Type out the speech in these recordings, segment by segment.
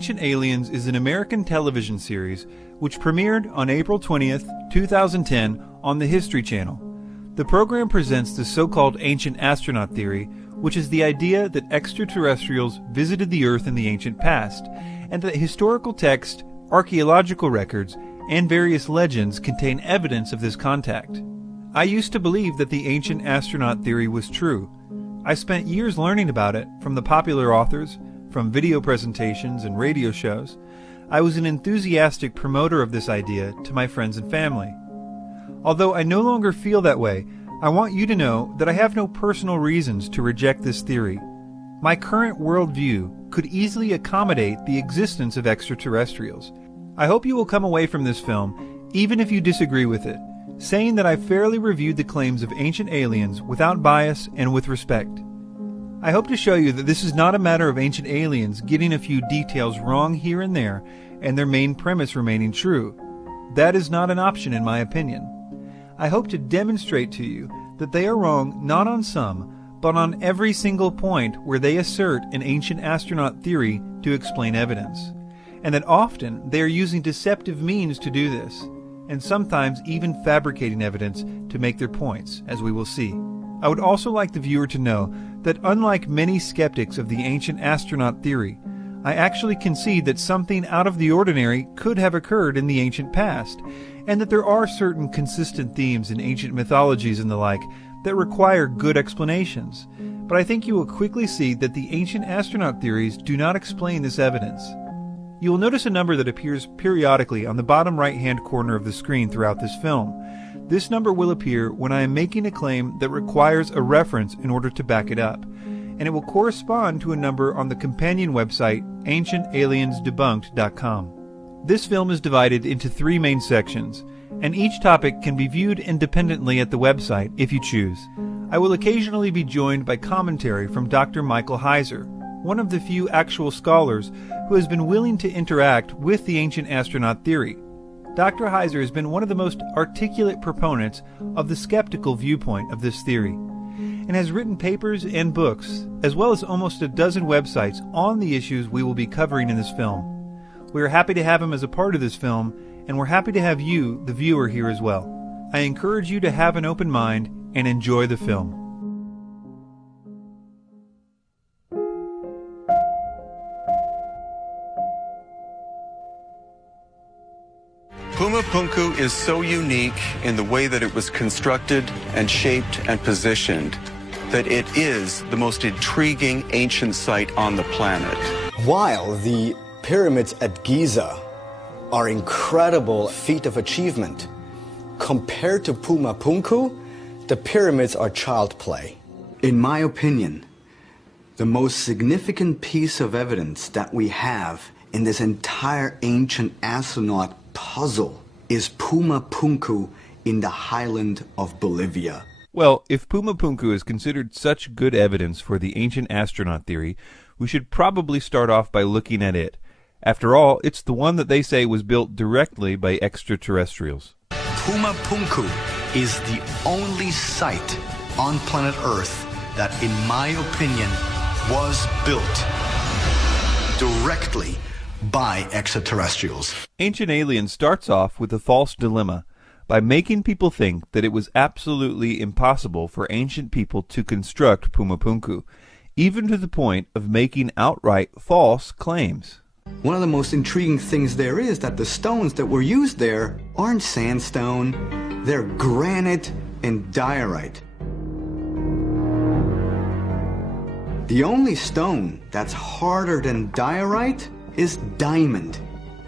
Ancient Aliens is an American television series which premiered on April 20th, 2010 on the History Channel. The program presents the so-called ancient astronaut theory, which is the idea that extraterrestrials visited the Earth in the ancient past, and that historical texts, archaeological records, and various legends contain evidence of this contact. I used to believe that the ancient astronaut theory was true. I spent years learning about it from the popular authors, from video presentations and radio shows. I was an enthusiastic promoter of this idea to my friends and family. Although I no longer feel that way, I want you to know that I have no personal reasons to reject this theory. My current worldview could easily accommodate the existence of extraterrestrials. I hope you will come away from this film, even if you disagree with it, saying that I fairly reviewed the claims of ancient aliens without bias and with respect. I hope to show you that this is not a matter of ancient aliens getting a few details wrong here and there and their main premise remaining true. That is not an option in my opinion. I hope to demonstrate to you that they are wrong not on some, but on every single point where they assert an ancient astronaut theory to explain evidence, and that often they are using deceptive means to do this, and sometimes even fabricating evidence to make their points, as we will see. I would also like the viewer to know that unlike many skeptics of the ancient astronaut theory, I actually concede that something out of the ordinary could have occurred in the ancient past, and that there are certain consistent themes in ancient mythologies and the like that require good explanations. But I think you will quickly see that the ancient astronaut theories do not explain this evidence. You will notice a number that appears periodically on the bottom right-hand corner of the screen throughout this film. This number will appear when I am making a claim that requires a reference in order to back it up, and it will correspond to a number on the companion website ancientaliensdebunked.com. This film is divided into 3 main sections, and each topic can be viewed independently at the website if you choose. I will occasionally be joined by commentary from Dr. Michael Heiser, one of the few actual scholars who has been willing to interact with the ancient astronaut theory. Dr. Heiser has been one of the most articulate proponents of the skeptical viewpoint of this theory, and has written papers and books, as well as almost a dozen websites on the issues we will be covering in this film. We are happy to have him as a part of this film, and we're happy to have you, the viewer, here as well. I encourage you to have an open mind and enjoy the film. Puma Punku is so unique in the way that it was constructed and shaped and positioned that it is the most intriguing ancient site on the planet. While the pyramids at Giza are incredible feat of achievement, compared to Puma Punku, the pyramids are child play. In my opinion, the most significant piece of evidence that we have in this entire ancient astronaut puzzle is Puma Punku in the highland of Bolivia. Well, if Puma Punku is considered such good evidence for the ancient astronaut theory, we should probably start off by looking at it. After all, it's the one that they say was built directly by extraterrestrials. Puma Punku is the only site on planet Earth that, in my opinion, was built directly by extraterrestrials. Ancient Aliens starts off with a false dilemma by making people think that it was absolutely impossible for ancient people to construct Puma Punku, even to the point of making outright false claims. One of the most intriguing things there is that the stones that were used there aren't sandstone, they're granite and diorite. The only stone that's harder than diorite is diamond.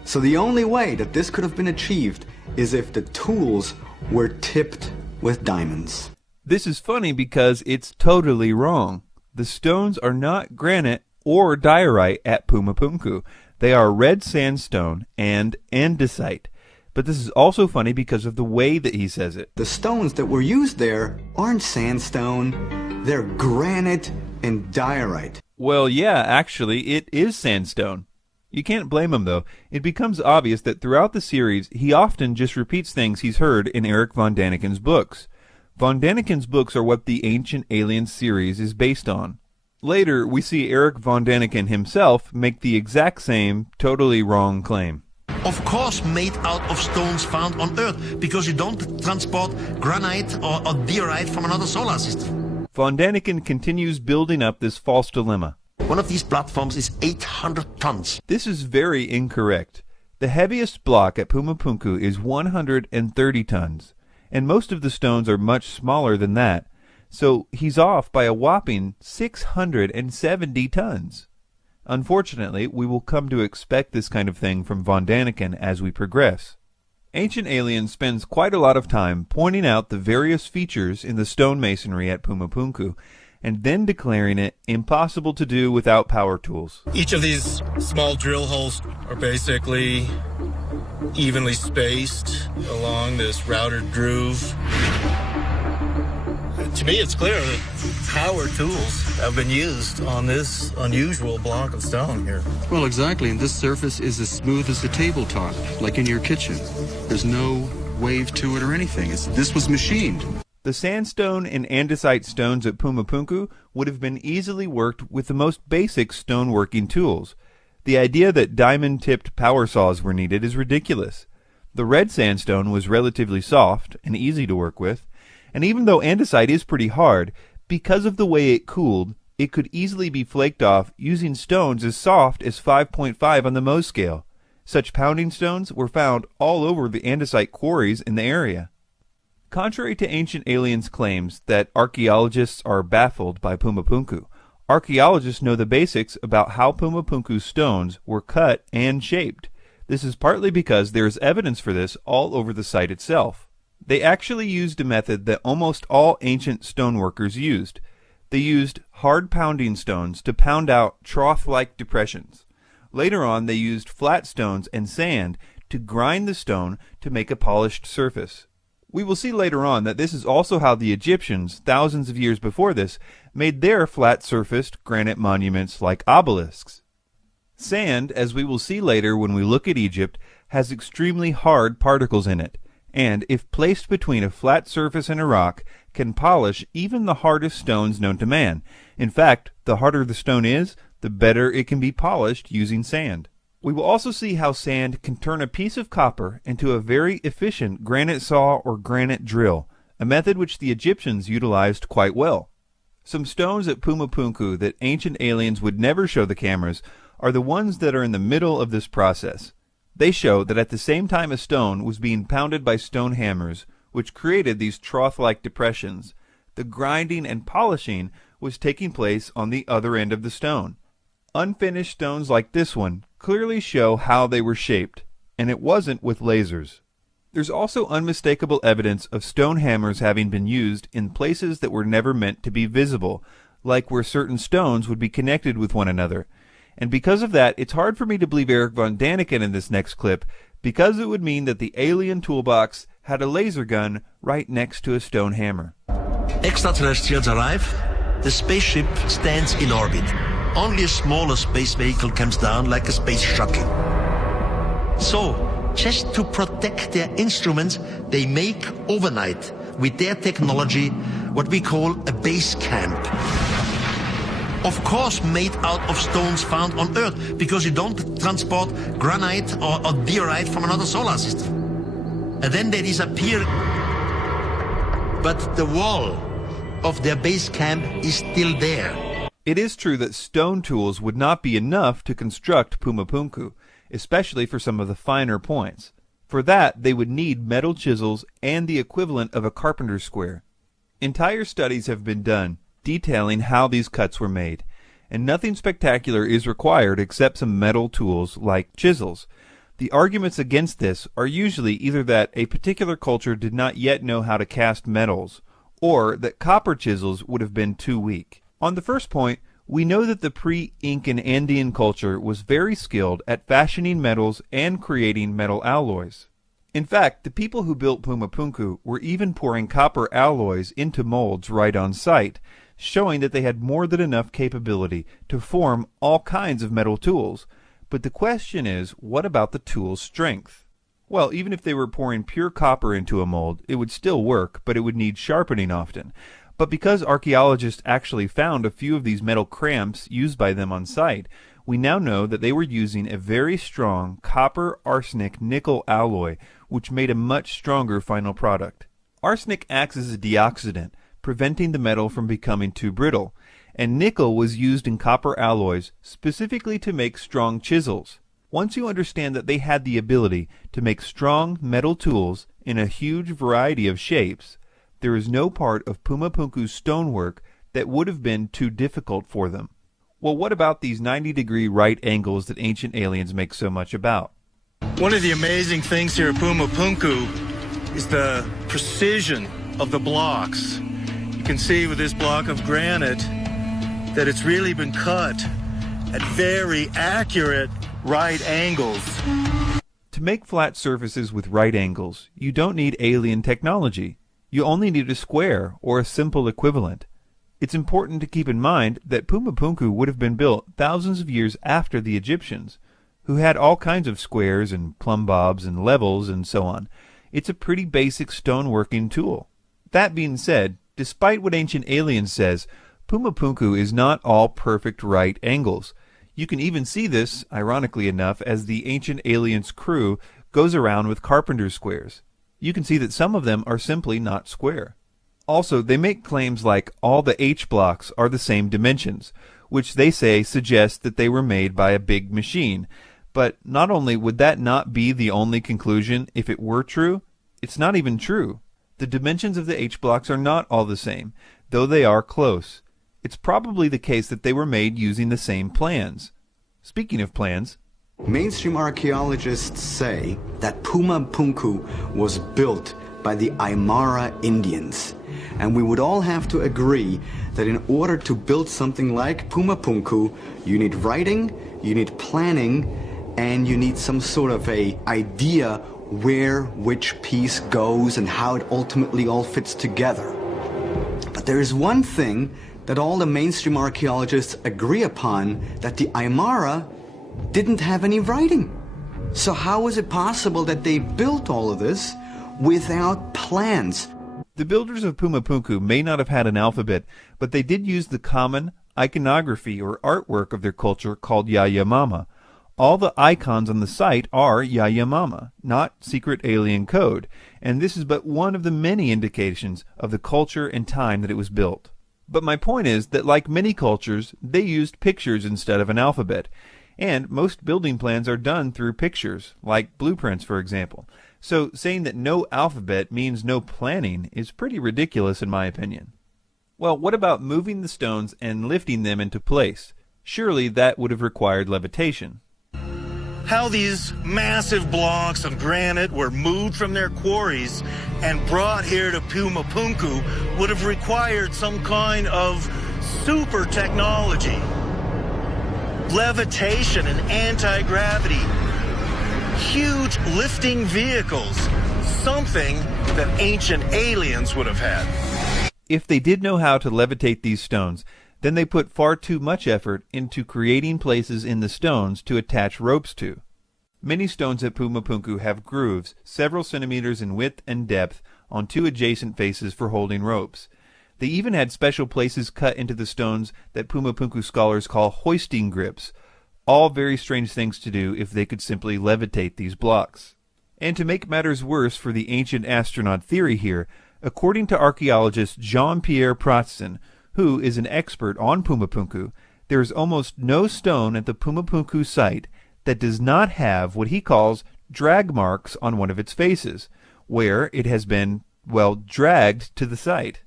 So the only way that this could have been achieved is if the tools were tipped with diamonds. This is funny because it's totally wrong. The stones are not granite or diorite at Puma Punku. They are red sandstone and andesite. But this is also funny because of the way that he says it. The stones that were used there aren't sandstone, they're granite and diorite. Well, yeah, actually, it is sandstone. You can't blame him, though. It becomes obvious that throughout the series, he often just repeats things he's heard in Eric von Daniken's books. Von Daniken's books are what the Ancient Aliens series is based on. Later, we see Eric von Daniken himself make the exact same, totally wrong claim. Of course made out of stones found on Earth, because you don't transport granite or diorite from another solar system. Von Daniken continues building up this false dilemma. One of these platforms is 800 tons. This is very incorrect. The heaviest block at Pumapunku is 130 tons, and most of the stones are much smaller than that, so he's off by a whopping 670 tons. Unfortunately, we will come to expect this kind of thing from von Daniken as we progress. Ancient Aliens spends quite a lot of time pointing out the various features in the stonemasonry at Pumapunku, and then declaring it impossible to do without power tools. Each of these small drill holes are basically evenly spaced along this routed groove. To me, it's clear that power tools have been used on this unusual block of stone here. Well, exactly, and this surface is as smooth as a tabletop, like in your kitchen. There's no wave to it or anything. This was machined. The sandstone and andesite stones at Pumapunku would have been easily worked with the most basic stoneworking tools. The idea that diamond-tipped power saws were needed is ridiculous. The red sandstone was relatively soft and easy to work with, and even though andesite is pretty hard, because of the way it cooled, it could easily be flaked off using stones as soft as 5.5 on the Mohs scale. Such pounding stones were found all over the andesite quarries in the area. Contrary to Ancient Aliens' claims that archaeologists are baffled by Pumapunku, archaeologists know the basics about how Pumapunku's stones were cut and shaped. This is partly because there is evidence for this all over the site itself. They actually used a method that almost all ancient stoneworkers used. They used hard pounding stones to pound out trough-like depressions. Later on, they used flat stones and sand to grind the stone to make a polished surface. We will see later on that this is also how the Egyptians, thousands of years before this, made their flat-surfaced granite monuments like obelisks. Sand, as we will see later when we look at Egypt, has extremely hard particles in it, and if placed between a flat surface and a rock, can polish even the hardest stones known to man. In fact, the harder the stone is, the better it can be polished using sand. We will also see how sand can turn a piece of copper into a very efficient granite saw or granite drill, a method which the Egyptians utilized quite well. Some stones at Pumapunku that Ancient Aliens would never show the cameras are the ones that are in the middle of this process. They show that at the same time a stone was being pounded by stone hammers, which created these trough-like depressions, the grinding and polishing was taking place on the other end of the stone. Unfinished stones like this one clearly show how they were shaped, and it wasn't with lasers. There's also unmistakable evidence of stone hammers having been used in places that were never meant to be visible, like where certain stones would be connected with one another. And because of that, it's hard for me to believe Eric von Daniken in this next clip, because it would mean that the alien toolbox had a laser gun right next to a stone hammer. Extraterrestrials arrive, the spaceship stands in orbit. Only a smaller space vehicle comes down like a space shuttle. So, just to protect their instruments, they make overnight, with their technology, what we call a base camp. Of course made out of stones found on Earth, because you don't transport granite or diorite from another solar system. And then they disappear. But the wall of their base camp is still there. It is true that stone tools would not be enough to construct Pumapunku, especially for some of the finer points. For that, they would need metal chisels and the equivalent of a carpenter's square. Entire studies have been done detailing how these cuts were made, and nothing spectacular is required except some metal tools like chisels. The arguments against this are usually either that a particular culture did not yet know how to cast metals, or that copper chisels would have been too weak. On the first point, we know that the pre-Incan Andean culture was very skilled at fashioning metals and creating metal alloys. In fact, the people who built Pumapunku were even pouring copper alloys into molds right on site, showing that they had more than enough capability to form all kinds of metal tools. But the question is, what about the tool's strength? Well, even if they were pouring pure copper into a mold, it would still work, but it would need sharpening often. But because archaeologists actually found a few of these metal cramps used by them on site, we now know that they were using a very strong copper arsenic nickel alloy, which made a much stronger final product. Arsenic acts as a deoxidant, preventing the metal from becoming too brittle, and nickel was used in copper alloys specifically to make strong chisels. Once you understand that they had the ability to make strong metal tools in a huge variety of shapes, there is no part of Pumapunku's stonework that would have been too difficult for them. Well, what about these 90-degree right angles that ancient aliens make so much about? One of the amazing things here at Pumapunku is the precision of the blocks. You can see with this block of granite that it's really been cut at very accurate right angles. To make flat surfaces with right angles, you don't need alien technology. You only need a square or a simple equivalent. It's important to keep in mind that Pumapunku would have been built thousands of years after the Egyptians, who had all kinds of squares and plumb bobs and levels and so on. It's a pretty basic stoneworking tool. That being said, despite what Ancient Aliens says, Pumapunku is not all perfect right angles. You can even see this, ironically enough, as the Ancient Aliens crew goes around with carpenter's squares. You can see that some of them are simply not square. Also, they make claims like all the H blocks are the same dimensions, which they say suggests that they were made by a big machine. But not only would that not be the only conclusion if it were true, it's not even true. The dimensions of the H blocks are not all the same, though they are close. It's probably the case that they were made using the same plans. Speaking of plans, mainstream archaeologists say that Pumapunku was built by the Aymara Indians. And we would all have to agree that in order to build something like Pumapunku, you need writing, you need planning, and you need some sort of a idea where which piece goes and how it ultimately all fits together. But there is one thing that all the mainstream archaeologists agree upon, that the Aymara didn't have any writing. So how is it possible that they built all of this without plans? The builders of Pumapunku may not have had an alphabet, but they did use the common iconography or artwork of their culture called Yaeyamama. All the icons on the site are Yaeyamama, not secret alien code, and this is but one of the many indications of the culture and time that it was built. But my point is that like many cultures, they used pictures instead of an alphabet, and most building plans are done through pictures, like blueprints for example. So saying that no alphabet means no planning is pretty ridiculous in my opinion. Well, what about moving the stones and lifting them into place? Surely that would have required levitation. How these massive blocks of granite were moved from their quarries and brought here to Pumapunku would have required some kind of super technology. Levitation and anti-gravity. Huge lifting vehicles. Something that ancient aliens would have had. If they did know how to levitate these stones, then they put far too much effort into creating places in the stones to attach ropes to. Many stones at Pumapunku have grooves several centimeters in width and depth on two adjacent faces for holding ropes. They even had special places cut into the stones that Pumapunku scholars call hoisting grips, all very strange things to do if they could simply levitate these blocks. And to make matters worse for the ancient astronaut theory here, according to archaeologist Jean-Pierre Pratzen, who is an expert on Pumapunku, there is almost no stone at the Pumapunku site that does not have what he calls drag marks on one of its faces, where it has been, well, dragged to the site.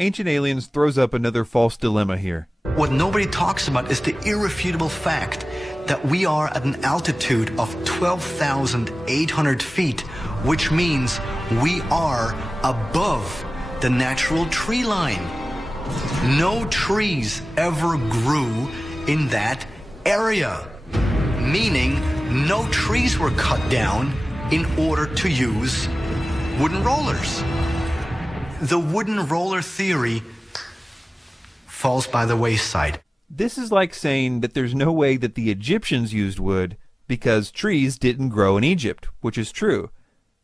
Ancient Aliens throws up another false dilemma here. What nobody talks about is the irrefutable fact that we are at an altitude of 12,800 feet, which means we are above the natural tree line. No trees ever grew in that area, meaning no trees were cut down in order to use wooden rollers. The wooden roller theory falls by the wayside. This is like saying that there's no way that the Egyptians used wood because trees didn't grow in Egypt, which is true.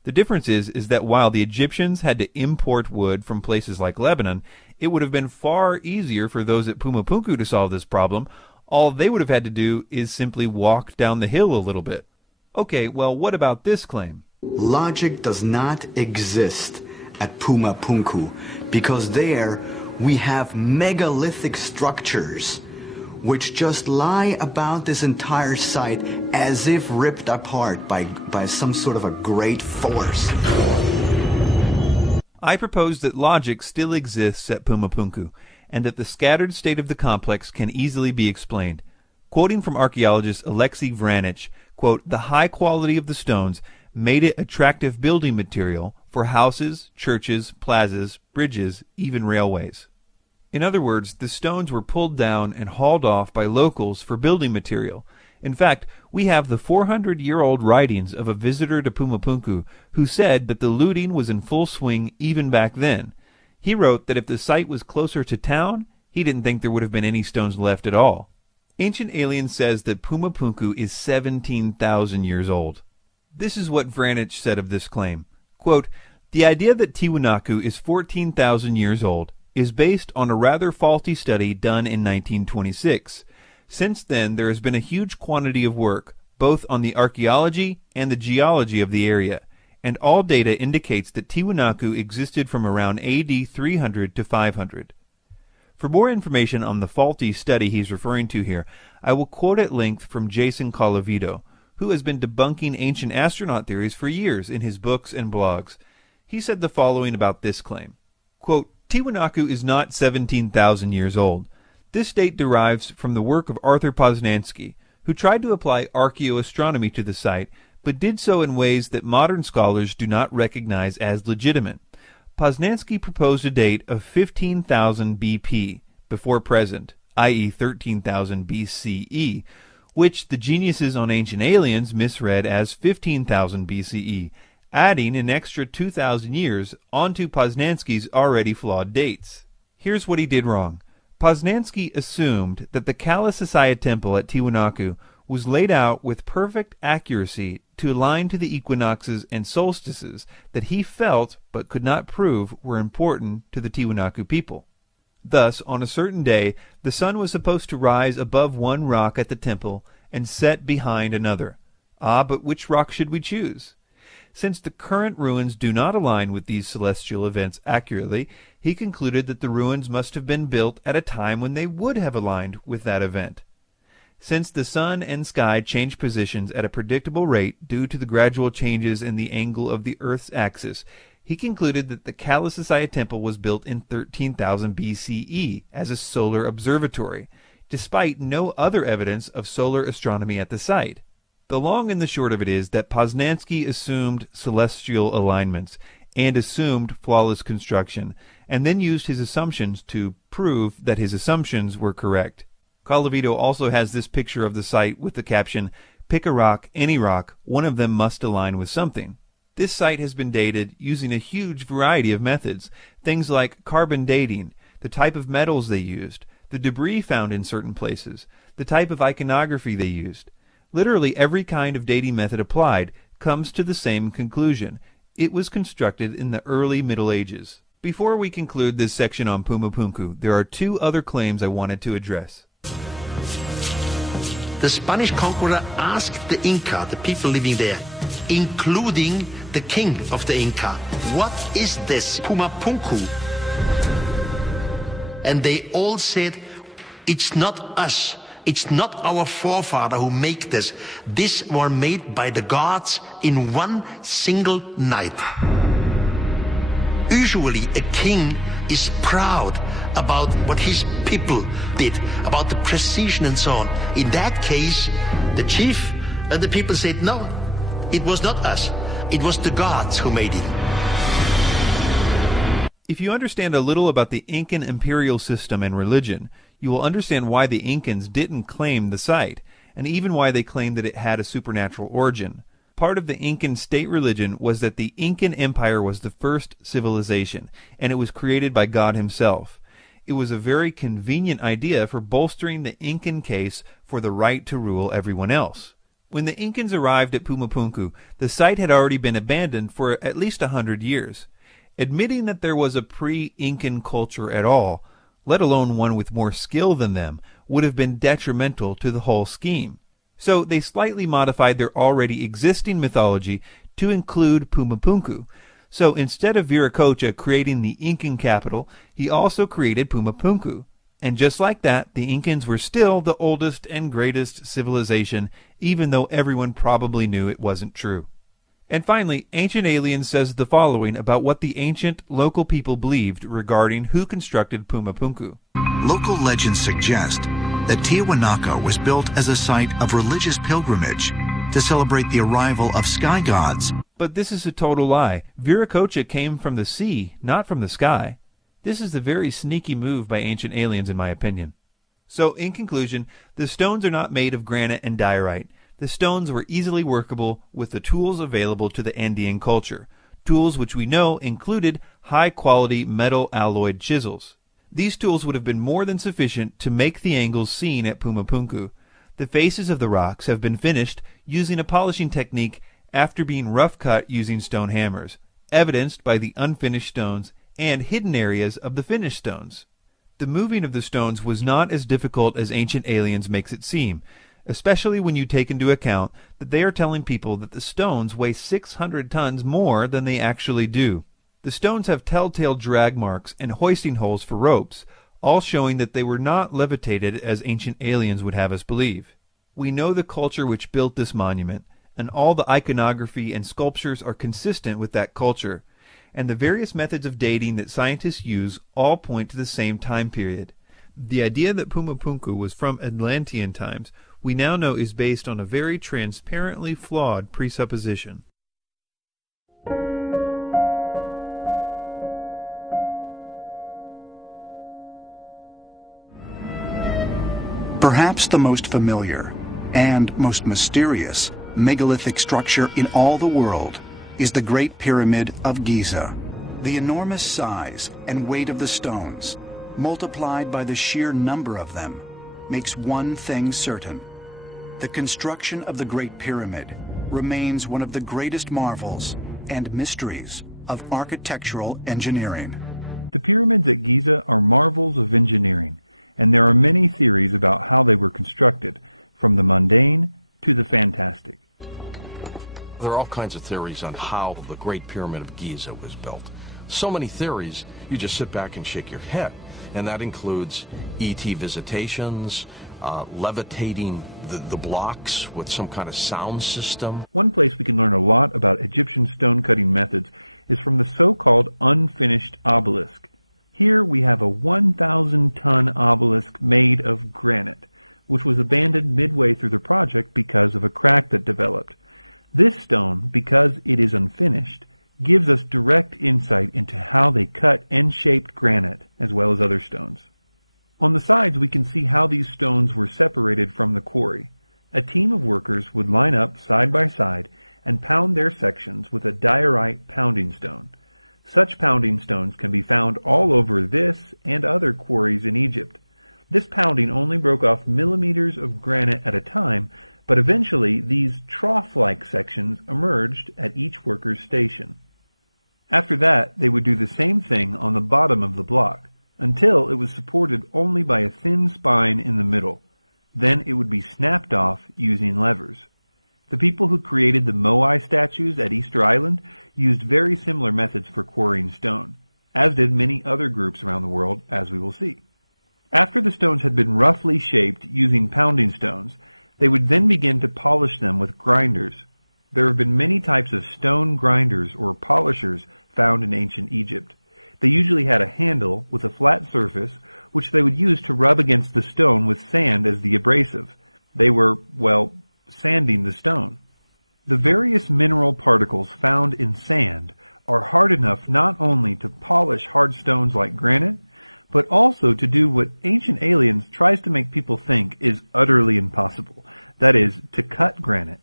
The difference is that while the Egyptians had to import wood from places like Lebanon, it would have been far easier for those at Pumapunku to solve this problem. All they would have had to do is simply walk down the hill a little bit. Okay, well, what about this claim? Logic does not exist at Pumapunku because there we have megalithic structures which just lie about this entire site as if ripped apart by some sort of a great force. I propose that logic still exists at Pumapunku, and that the scattered state of the complex can easily be explained. Quoting from archaeologist Alexei Vranich, quote, "The high quality of the stones made it attractive building material for houses, churches, plazas, bridges, even railways." In other words, the stones were pulled down and hauled off by locals for building material. In fact, we have the 400-year-old writings of a visitor to Pumapunku who said that the looting was in full swing even back then. He wrote that if the site was closer to town, he didn't think there would have been any stones left at all. Ancient Alien says that Pumapunku is 17,000 years old. This is what Vranich said of this claim. Quote, "The idea that Tiwanaku is 14,000 years old is based on a rather faulty study done in 1926. Since then, there has been a huge quantity of work, both on the archaeology and the geology of the area, and all data indicates that Tiwanaku existed from around AD 300 to 500. For more information on the faulty study he's referring to here, I will quote at length from Jason Colavito, who has been debunking ancient astronaut theories for years in his books and blogs. He said the following about this claim. Quote, "Tiwanaku is not 17,000 years old. This date derives from the work of Arthur Poznański, who tried to apply archaeoastronomy to the site, but did so in ways that modern scholars do not recognize as legitimate. Poznański proposed a date of 15,000 BP, before present, i.e. 13,000 BCE, which the geniuses on Ancient Aliens misread as 15,000 BCE, adding an extra 2,000 years onto Poznański's already flawed dates. Here's what he did wrong. Poznański assumed that the Kalasasaya temple at Tiwanaku was laid out with perfect accuracy to align to the equinoxes and solstices that he felt but could not prove were important to the Tiwanaku people. Thus, on a certain day, the sun was supposed to rise above one rock at the temple and set behind another. Ah, but which rock should we choose? Since the current ruins do not align with these celestial events accurately, he concluded that the ruins must have been built at a time when they would have aligned with that event. Since the sun and sky change positions at a predictable rate due to the gradual changes in the angle of the Earth's axis, he concluded that the Kalasasaya temple was built in 13,000 BCE as a solar observatory, despite no other evidence of solar astronomy at the site. The long and the short of it is that Poznański assumed celestial alignments and assumed flawless construction, and then used his assumptions to prove that his assumptions were correct. Colavito also has this picture of the site with the caption, "Pick a rock, any rock, one of them must align with something." This site has been dated using a huge variety of methods, things like carbon dating, the type of metals they used, the debris found in certain places, the type of iconography they used. Literally every kind of dating method applied comes to the same conclusion. It was constructed in the early Middle Ages. Before we conclude this section on Pumapunku, there are two other claims I wanted to address. The Spanish conqueror asked the Inca, the people living there, including the king of the Inca, "What is this Pumapunku?" And they all said, "It's not us. It's not our forefather who make this. This were made by the gods in one single night." Usually a king is proud about what his people did, about the precision and so on. In that case, the chief and the people said, "No, it was not us. It was the gods who made it." If you understand a little about the Incan imperial system and religion, you will understand why the Incans didn't claim the site, and even why they claimed that it had a supernatural origin. Part of the Incan state religion was that the Incan Empire was the first civilization, and it was created by God himself. It was a very convenient idea for bolstering the Incan case for the right to rule everyone else. When the Incans arrived at Pumapunku, the site had already been abandoned for at least 100 years. Admitting that there was a pre-Incan culture at all, let alone one with more skill than them, would have been detrimental to the whole scheme. So they slightly modified their already existing mythology to include Pumapunku. So instead of Viracocha creating the Incan capital, he also created Pumapunku. And just like that, the Incans were still the oldest and greatest civilization, even though everyone probably knew it wasn't true. And finally, Ancient Aliens says the following about what the ancient local people believed regarding who constructed Pumapunku. Local legends suggest that Tiahuanaco was built as a site of religious pilgrimage to celebrate the arrival of sky gods. But this is a total lie. Viracocha came from the sea, not from the sky. This is a very sneaky move by Ancient Aliens, in my opinion. So, in conclusion, the stones are not made of granite and diorite. The stones were easily workable with the tools available to the Andean culture, tools which we know included high-quality metal alloyed chisels. These tools would have been more than sufficient to make the angles seen at Pumapunku. The faces of the rocks have been finished using a polishing technique after being rough-cut using stone hammers, evidenced by the unfinished stones and hidden areas of the finished stones. The moving of the stones was not as difficult as Ancient Aliens makes it seem, especially when you take into account that they are telling people that the stones weigh 600 tons more than they actually do. The stones have telltale drag marks and hoisting holes for ropes, all showing that they were not levitated as Ancient Aliens would have us believe. We know the culture which built this monument, and all the iconography and sculptures are consistent with that culture, and the various methods of dating that scientists use all point to the same time period. The idea that Pumapunku was from Atlantean times we now know is based on a very transparently flawed presupposition. Perhaps the most familiar and most mysterious megalithic structure in all the world is the Great Pyramid of Giza. The enormous size and weight of the stones, multiplied by the sheer number of them, makes one thing certain. The construction of the Great Pyramid remains one of the greatest marvels and mysteries of architectural engineering. The pyramids at Giza are marvels of engineering, and there are many theories about how they were constructed, from the mundane to the fantastic. There are all kinds of theories on how the Great Pyramid of Giza was built. So many theories, you just sit back and shake your head. And that includes ET visitations, levitating the blocks with some kind of sound system. One place we can learn a lot about Egyptian stone-cutting methods is from the so-called unfinished obelisk. Here we have a 1,000-ton obelisk made of granite, which was abandoned midway through the project because of a crack that developed. This stone, because it is unfinished, gives us direct insight into how they cut and shaped granite, as well as other stones. On the sides we can see how these stones were separated from the quarry. A team of workers would line up side by side and pound their sections with a diorite pounding stone. Such pounding stones can be found all over this and other quarries in Egypt. This pounding only broke off millimeters of granite at a time, but eventually these trough-like sections emerged at each worker's station. After that, they would do the same thing on the bottom of the block, until it was supported only by a thin spine in the middle. Then it would be snapped off using levers. The people who created the Moai statues at Easter Island used very similar methods for quarrying stone, as did many other groups around the world, as we will see. After the stones had been roughly shaped using pounding stones, they would then begin to polish them with grinders. There have been many types of stone grinders or polishers found in ancient Egypt. They usually had a handle with a flat surface, which they would use to rub against the stone with sand as the abrasive. They were, well, sanding the stone. The various mineral particles found in sand are hard enough not only to polish hard stones like granite, but also to do what Ancient Aliens tries to make people think is utterly impossible, that is, to cut granite.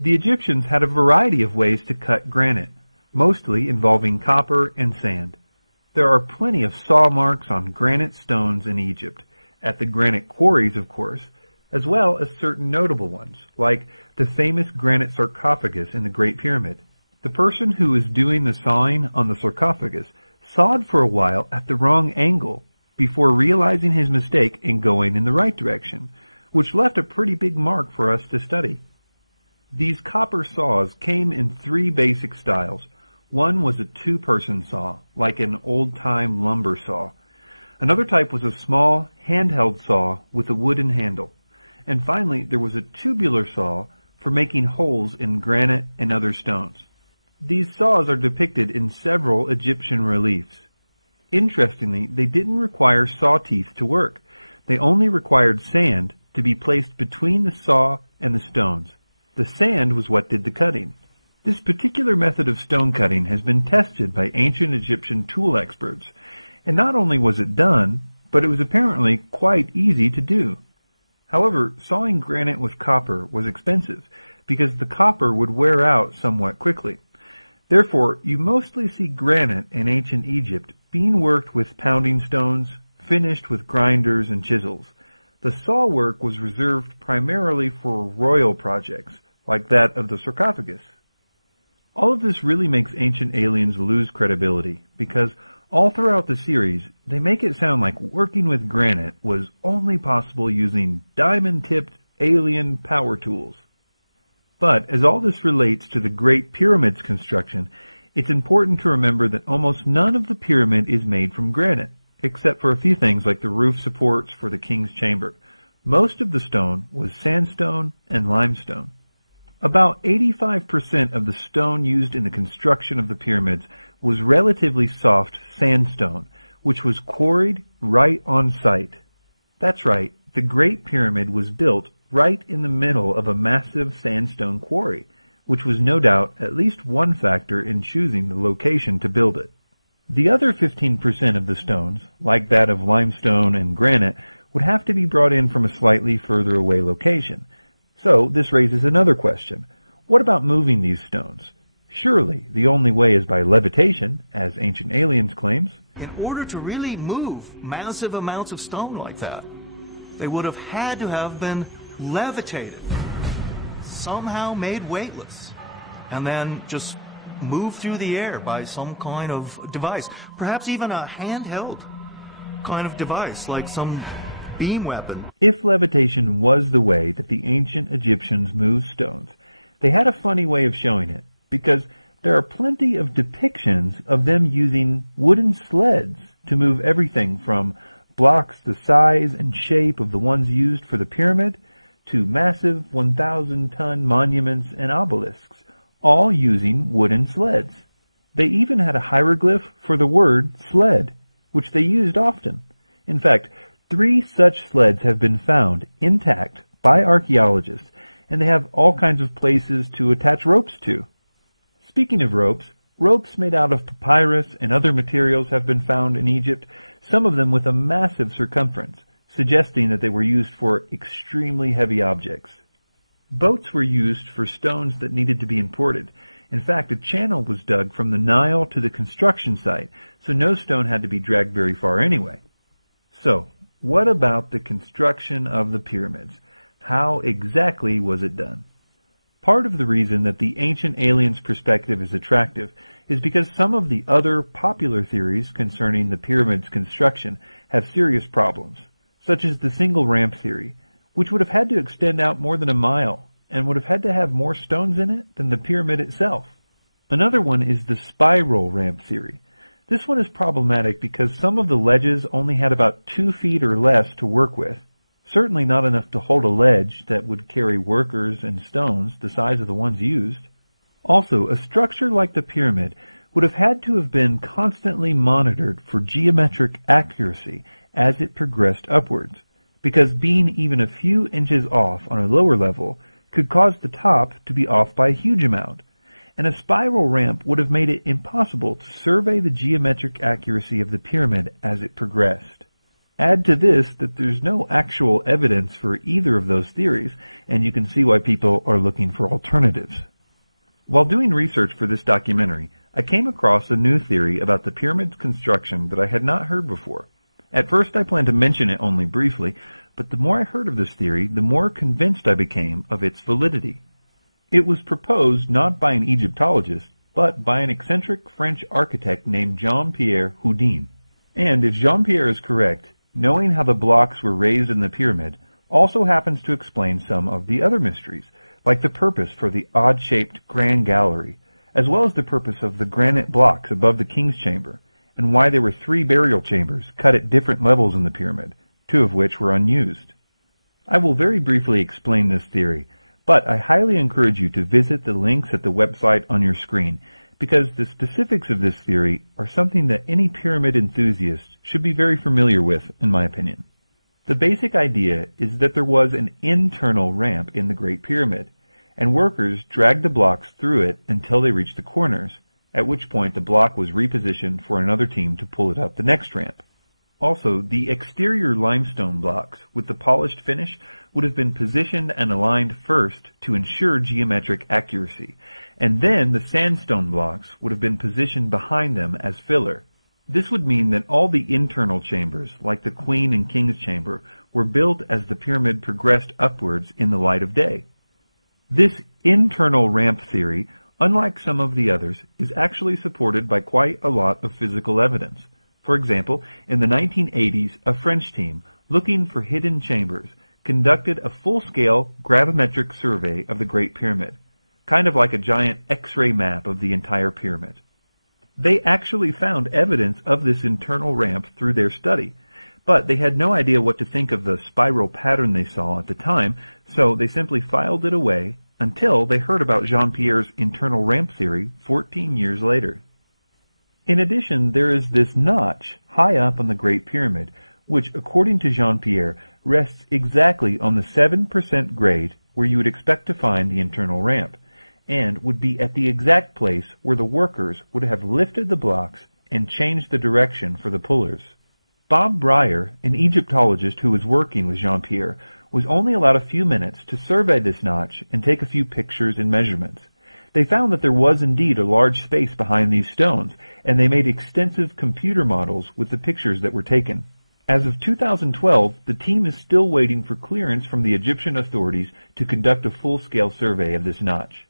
The Egyptians had a variety of ways to cut granite, mostly involving copper and sand. There are plenty of saw marks on granite stones in Egypt, at the granite quarries, of course, as well as certain notable ones, like the famous granite sarcophagus in the Great Pyramid. The person who was doing the sawing on the sarcophagus sawed for a while at the wrong angle before realizing his mistake and going in the right direction, which left a pretty big mark for us to study. These copper saws came in 3 basic styles. One was a 2-person saw, like an old-time lumber saw. Another type was a small, handheld saw with a wooden handle. And finally, there was a tubular saw for making holes in granite and other stones. These saws are depicted in several Egyptian reliefs. Interestingly, they didn't require saw teeth to work. They only required sand to be placed between the saw and the stones. The sand was what did the cutting. This particular method of stone cutting has been tested by ancient Egyptian tool experts, and not only was it done, but it was apparently quite easy to do. However, sawing granite with copper was expensive, because the copper would wear out somewhat quickly. Therefore, you mostly see granite in ancient Egypt being worked with pounding stones, finished with grinders and chisels. The saw work was reserved primarily for royal projects, like that of the sarcophagus. All of this really makes Ancient Aliens lose credibility, because all throughout the series, they make it sound like working with granite was only possible using diamond-tipped alien power tools. But as all this relates to the Great Pyramid's construction, it's important to remember that almost none of the pyramid is made from granite, except for a few things like the roof supports for the king's chamber. Most of the stone was sandstone and limestone. About 85% of the stone used in the construction of the pyramids was relatively soft sandstone, which was quarried right on site. That's right, the Great Pyramid was built right in the middle of a massive sandstone quarry, which was no doubt at least one factor in choosing the location to build it. The other 15% of the stones, like that of limestone and granite, would have to be brought in from a slightly further away location. So this raises another question. What about moving these stones? Surely the only way is by levitation, as Ancient Aliens claims. In order to really move massive amounts of stone like that, they would have had to have been levitated, somehow made weightless, and then just moved through the air by some kind of device, perhaps even a handheld kind of device, like some beam weapon. If levitation was the way that the ancient Egyptians moved stones, they had a funny way of showing it, because there are plenty of depictions of them using wooden sleds to move everything from blocks the size and shape of the ones used for the pyramid to massive 1,000-ton monuments and obelisks, all using wooden sleds. They even had a hieroglyph for the word sled, which they used often. In fact, 3 such sleds have been found intact by archaeologists, and they have all kinds of places to attach ropes to. Speaking of ropes, ropes made out of papyrus and other materials have been found in Egypt, some of them with a massive circumference, suggesting that they were used for extremely heavy objects. Boats were used for stones that needed to be imported. In fact, a channel was dug from the Nile to the construction site, so no stone had to be dragged very far anyway. So, what about the construction of the pyramids? How exactly was it done? Part of the reason that the Ancient Aliens perspective is attractive is because some of the other popular theories concerning the pyramid's construction have serious problems, such as the single ramp theory, which would have had to extend out more than a mile and would have had to have more stones in it than the pyramid itself. Another one is the spiral ramp theory. This one is problematic because some of the ledges only had about 2 feet or less to work with, certainly not enough to hold a ledge that would carry workers and stones the size of the ones used. Also, a structure like the pyramid would have had to have been constantly monitored for geometric accuracy as it progressed upwards, because being even a few inches off on a lower level could cause the top to be off by a huge amount, and a spiral ramp would have made it impossible to survey the geometric accuracy of the pyramid as it progressed. Add to this that there's no actual evidence for either of those theories, and you can see why people are looking for alternatives. While doing research for this documentary, I came across a new theory about the pyramid's construction that I had not heard before, At first I planned to mention it only briefly, but the more I heard of this theory, the more convinced I became of its validity. It was proposed not by an Egyptologist, but by an eccentric French architect named Jean-Pierre Houdin. And if Jean-Pierre is correct, knowing how the blocks were raised in the pyramid also happens to explain some of the other mysteries, like the purpose for the odd-shaped Grand Gallery, as well as the purpose of the granite blocks above the king's chamber, and why there were 3 burial chambers cut at different levels in the pyramid, 2 of which were unused. I will very briefly explain this theory, but I highly encourage you to visit the links at the website on your screen, because the specifics of this theory are something that any pyramid enthusiast should be very familiar with, in my opinion. The basic idea is that there was an internal ramp in the Great Pyramid, and workers dragged the blocks through it until they reached the corners, at which point the block was repositioned for another team to pull it up the next ramp. Also, the exterior limestone blocks with the polished finish would have been positioned and aligned first to ensure geometric accuracy, and then the sandstone blocks would have been positioned behind them as filler. This would mean that all the internal chambers, like the Queen and King's chamber, were built as the pyramid progressed upwards in the light of day. This internal ramp theory, unlike some of the others, is actually supported by quite a lot of physical evidence. For example, in the 1980s, a French team, looking for hidden chambers, conducted a full-scale gravimetric survey of the Great Pyramid, kind of like a giant X-ray map of the entire pyramid. They actually found evidence of this internal ramp through their study, but they had no idea what to think of the spiral pattern they saw at the time, so they simply filed it away until they heard about Jean-Pierre's internal ramp theory 14 years later. In addition, there is this notch high up on the Great Pyramid, which, according to Jean-Pierre, rests exactly on the 7% grade where you would expect to find the internal ramp, and would be at the exact place where the workers would have lifted the blocks and changed the direction for the pullers. Bob Breyer, an Egyptologist who was working with Jean-Pierre, was only allowed a few minutes to survey this notch and take a few pictures and measurements. They found that there was indeed a large space behind these stones, and they made extensive computer models with the pictures that were taken. As of 2012, the team is still waiting for clearance from the Egyptian authorities to conduct a full-scale survey of this notch.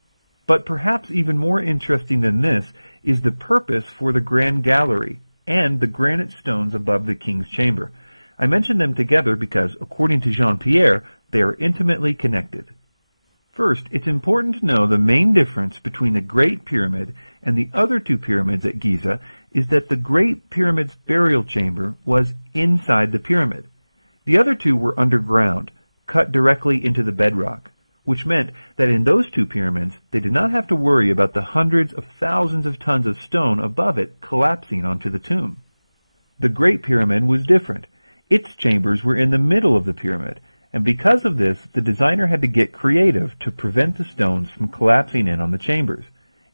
But perhaps even more interesting than this is the purpose for the Grand Gallery and the granite stones above the king's chamber. I mention them together because, according to Jean-Pierre, they are intimately connected. First, it's important to know the main difference between the Great Pyramid and the other 2 pyramids at Giza is that the Great Pyramid's burial chamber was inside the pyramid. The other 2 were underground, cut directly into the bedrock, which meant that in those 2 pyramids, they did not have to worry about the hundreds of thousands of tons of stone above it collapsing onto the tomb. The Great Pyramid was different. Its chambers were in the middle of the pyramid, and because of this, the designer had to get creative to prevent the stones from collapsing in on the chambers.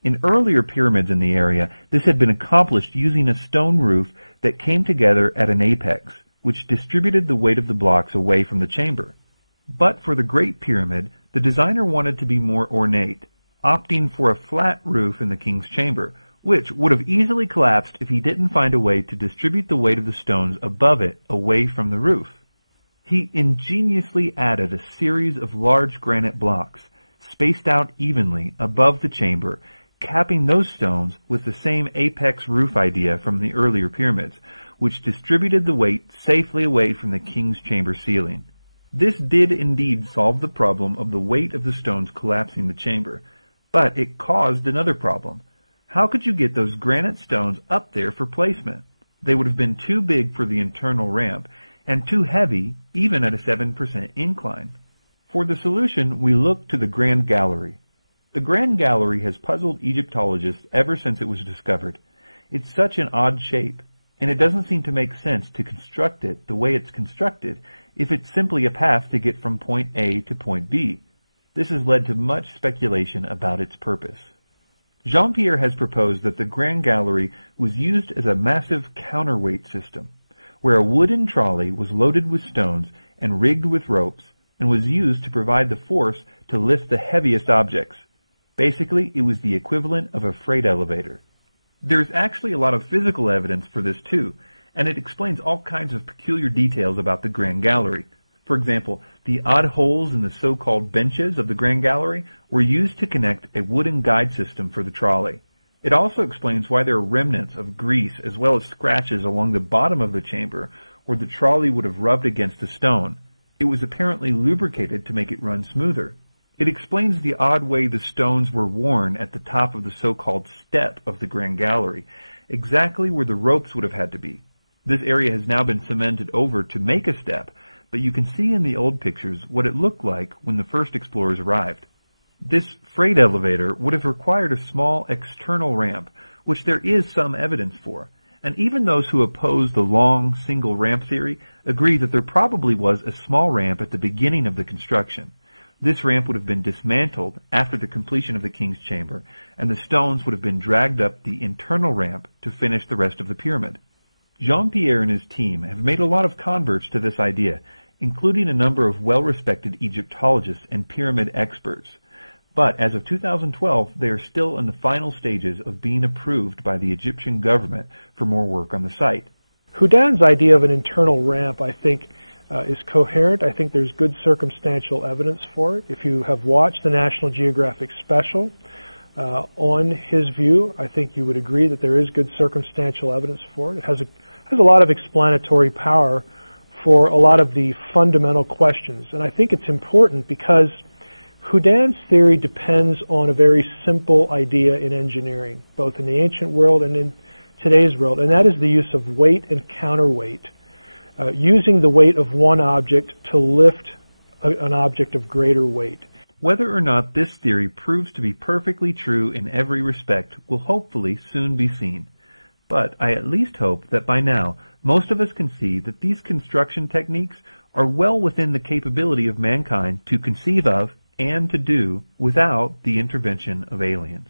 In earlier pyramids in the area, this had been accomplished using a stone roof that came together at an apex, which distributed the weight of the blocks away from the chamber. But for the Great Pyramid, the designer wanted to be more ornate, opting for a flat roof in the king's chamber, which would have easily collapsed if he didn't find a way to distribute the weight of the stones above it away from the roof. He ingeniously added a series of large granite blocks, spaced out evenly above the chamber, capping those stones with the same apex roof idea from the earlier pyramids, which distributed the weight safely away from the king's chamber ceiling. This did indeed solve the problem of the weight of the stones collapsing the chamber, but it caused another problem. How could you get those granite stones up there for placement? They would have been too big for the internal ramp, and too heavy even at a 7% incline. For the solution, we looked to the Grand Gallery. The Grand Gallery has puzzled Egyptologists ever since it was discovered. It's such an odd shape, and it doesn't seem to make sense to construct it the way it's constructed if it's simply a path to get from point A to point B. This has led to much speculation about its purpose. Jean-Pierre has proposed that the Grand Gallery was used as a massive counterweight system, where a wooden trolley was loaded with stones and rigged with ropes, and was used to provide the force to lift the heaviest objects. Basically, it was the equivalent of a freight elevator. There's actually a lot of physical evidence for this too, and it explains all kinds of peculiar details about the Grand Gallery. For example, the odd holes in the so-called benches of the Grand Gallery were used to connect a wooden guide system for the trolley. It also explains why there are remnants of grease as well as scratches along the bottom of the chamber where the trolley would have rubbed against a stone. It was apparently lubricated to make it run smoother. It explains the odd way the stones were worn at the top of the so-called step of the Grand Gallery, exactly where the ropes would have had to be. This area has now been cemented over to make a step, but you can see in the old pictures what it looked like when the first explorers arrived. This freight elevator would have required a small external ramp, which there is some evidence for, and even those who oppose the long, single ramp theory agree that there probably was a small ramp at the beginning of the construction. This ramp would have been dismantled after the completion of the king's chamber, and the stones would have been dragged up the internal ramp to finish the rest of the pyramid. Jean-Pierre and his team have made a lot of converts to this idea, including a number of well-respected Egyptologists and pyramid experts. But as of 2012, they are still in the final stages of being approved by the Egyptian government for more work on the site. Houdin's idea of an internal ramp, I think, is coherent. I think there's good circumstantial evidence for it. If you have watched the National Geographic special on his view, I think you would agree that there is good circumstantial evidence for it. It has a lot of explanatory power for a lot of the fundamental questions. And I think it's important because Houdin's theory depends on a very simple idea in engineering, both in the ancient world and in today's world, and that is the use of weight and counterweight, using the weight of one object to lift an object of greater weight. Whether or not this theory proves to be perfectly true in every respect will hopefully soon be seen. But I at least hope that by now most of us can see that these construction techniques are well within the capability of mankind to conceive of and to do without the intervention of aliens.